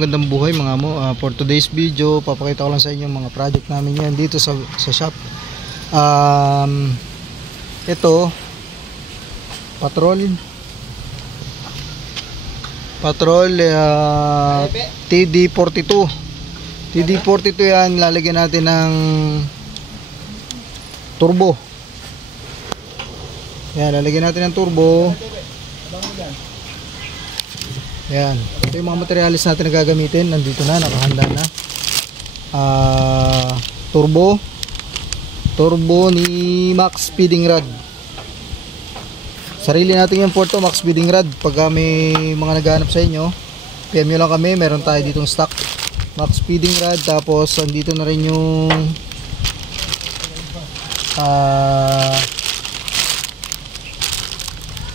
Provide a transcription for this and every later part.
magandang buhay mga amo. For today's video, papakita ko lang sa inyo mga project namin yan dito sa shop. Ito Patrol TD42 yan. Lalagyan natin ng turbo. Yan, lalagyan natin ng turbo. Yan, ito yung mga materialis natin na gagamitin. Nandito na, nakahanda na. Turbo ni Max Speeding Rod. Sarili natin yung Porto Max Speeding Rod. Pag may mga naghahanap sa inyo, PM nyo lang kami. Meron tayo ditong stock Max Speeding Rod. Tapos andito na rin yung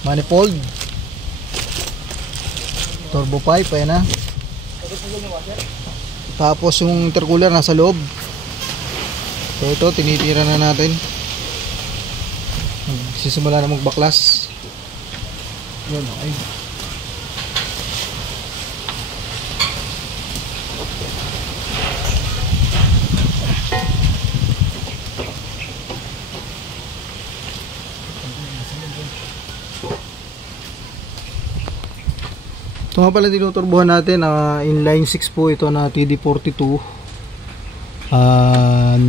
manifold, turbo pipe, ayan na. Tapos yung intercooler nasa loob. So ito, tinitira na natin. Sisimula na magbaklas. Yun, okay. Ito nga pala tinuturbuhan natin, inline 6 po ito na TD42.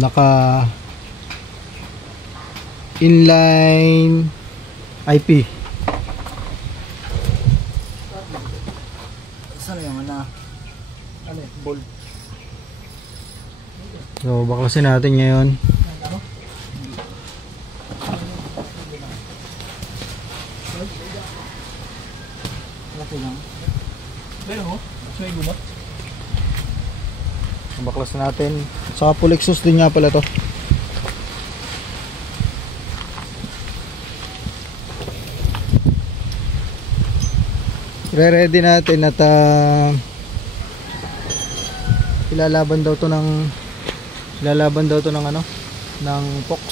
Naka inline IP. Saan yung bolt? So baklasin natin ngayon. Baklas natin. Saka full exhaust din nga pala to. Re-ready natin at ilalaban daw to ng ng POX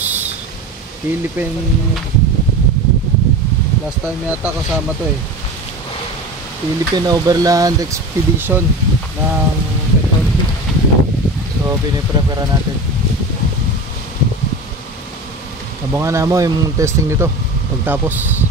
Philippine. Last time yata kasama to Philippine Overland Expedition ng petrol. So piniprepara natin. Abangan na mo yung testing nito pagtapos.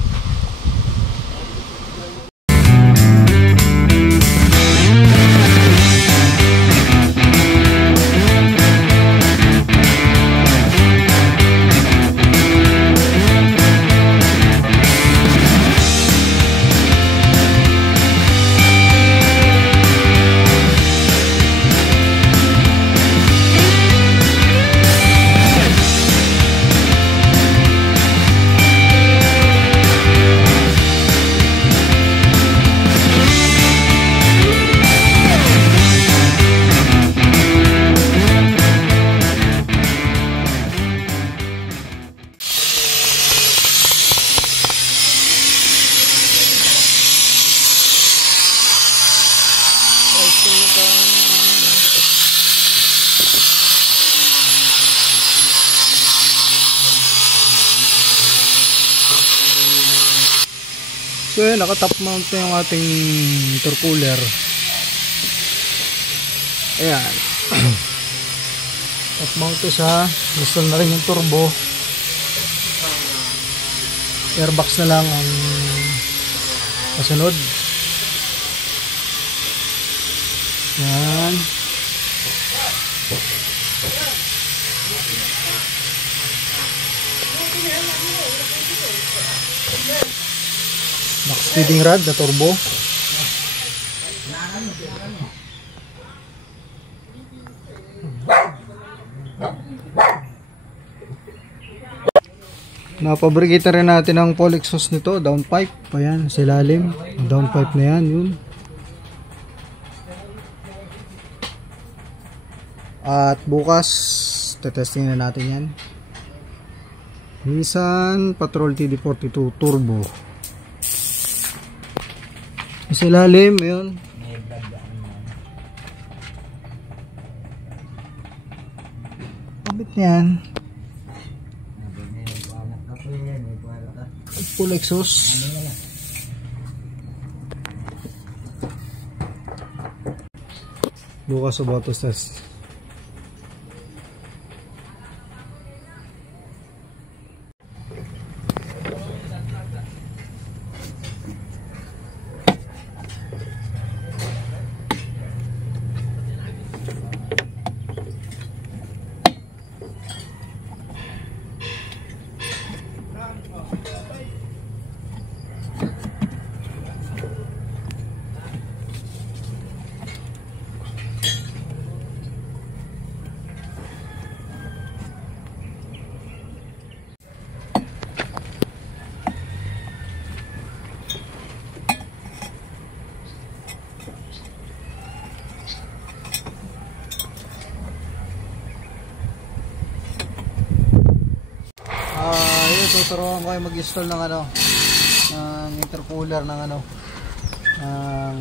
So yun, naka-top mount na yung ating intercooler. Ayan. Top mount to siya. Install na rin yung turbo. Airbox na lang ang kasunod. Ayan. Max Speeding Rod na turbo. Napabrigate rin natin ang full exhaust nito, downpipe. Ayan, sa ilalim. Downpipe na yan, yun. At bukas, tetesting na natin yan. Nissan Patrol TD42 Turbo. Sa ilalim, yun. Kabit niyan. Full exhaust. Lucas Obotos test. Tuturuan ko kayo mag-install ng ng intercooler ng ng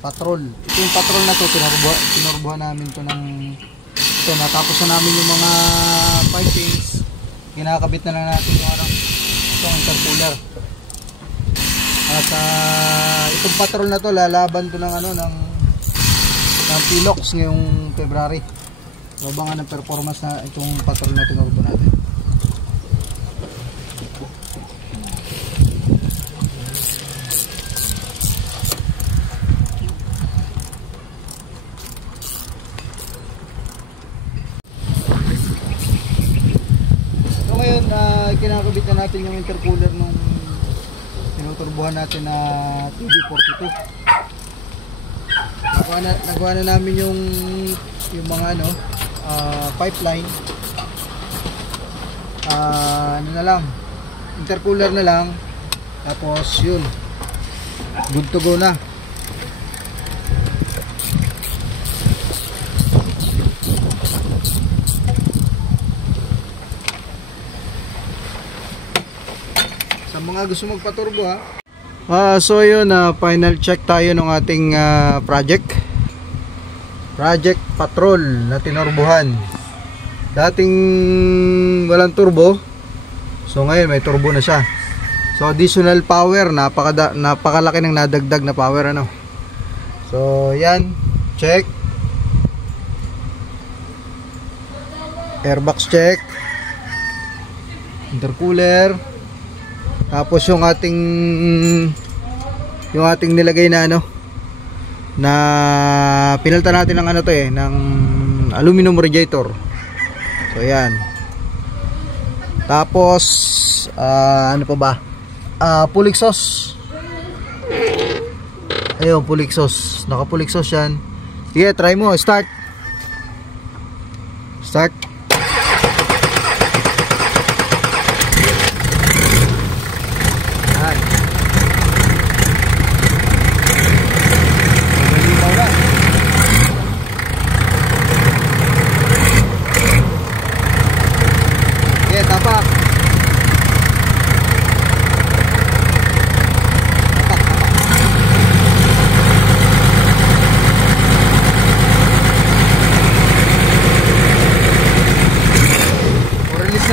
patrol. Ito yung patrol na to, tinurbuhan namin to ng ito, natapos na namin yung mga pipings, kinakabit na lang natin yung itong intercooler. At itong patrol na to, lalaban to ng ng Pilox ngayong February. So abangan ng performance na itong patrol na tinurbo natin. Kinakabit na natin yung intercooler nung tinuturbuhan natin na TD42. Nagawa na namin yung mga pipeline. Na lang, intercooler na lang, tapos yun, good to go na. Sa mga gusto magpaturbo so yun, final check tayo ng ating project patrol na tinorbohan. Dating walang turbo, so ngayon may turbo na siya. So additional power, napakalaki ng nadagdag na power so yan, check. Airbox check, intercooler. Tapos yung ating nilagay na na pinalitan natin ng ng aluminum radiator. So yan. Tapos ano pa ba? Full exhaust. Ayun, full exhaust. Naka full exhaust yan. Sige, try mo, start.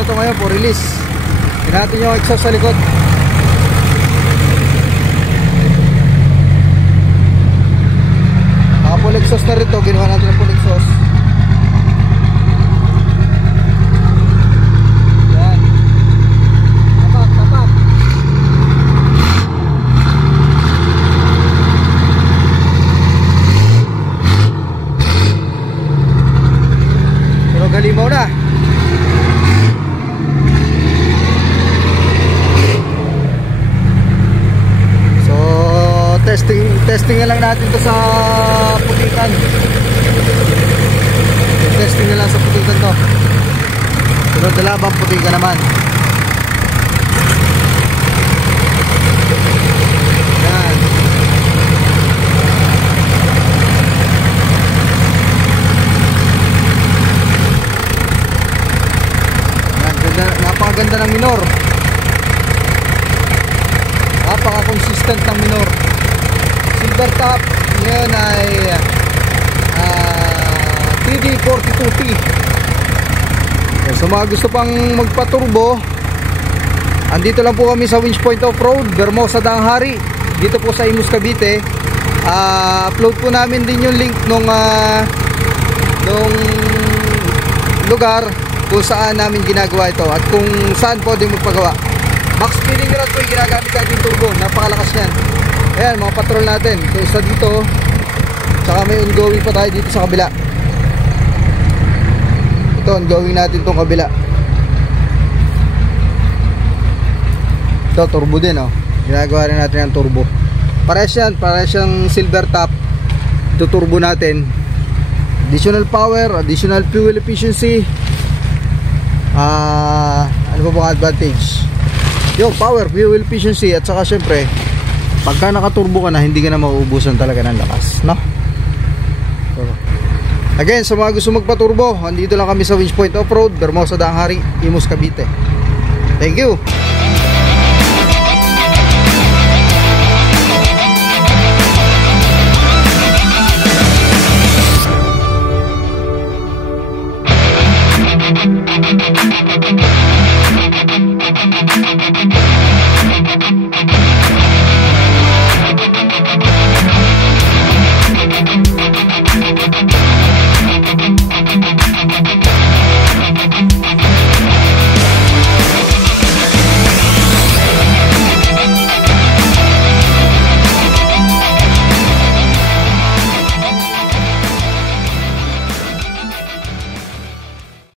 Ito ngayon po, release. Tignan natin yung exhaust sa likod. Full exhaust na rito, ginawa natin ang full exhaust. Yan. Tapak. Pero galimaw na. Testing na lang natin to sa putikan. Testing na lang sa putikan to. Pero dalabang putikan naman. Yan. Napakaganda ng minor. Napaka-consistent ng minor. Silver top, ngayon ay TD42T. So mga gusto pang magpaturbo, andito lang po kami sa Winch Point Off-Road, Vermosa Danghari, dito po sa Imus, Cavite. Upload po namin din yung link nung lugar kung saan namin ginagawa ito at kung saan pwede magpagawa. Max spinning rod po yung ginagamit natin turbo, napakalakas yan. Ayan, mga patrol natin. So isa dito, tsaka may ongoing pa tayo dito sa kabila. Ito, ongoing natin tong kabila. Ito, turbo din, oh. Ginagawa rin natin ang turbo. Parehas yan, parehas siyang silver top. Ito turbo natin. Additional power, additional fuel efficiency. Ano ba bang advantage? Yung power, fuel efficiency, at saka syempre pagka nakaturbo ka na, hindi ka na mauubusan talaga ng lakas, no? So, again, sa mga gusto magpaturbo, andito lang kami sa Winch Point Off-Road, Bermosa Daang Hari, Imus, Cavite. Thank you.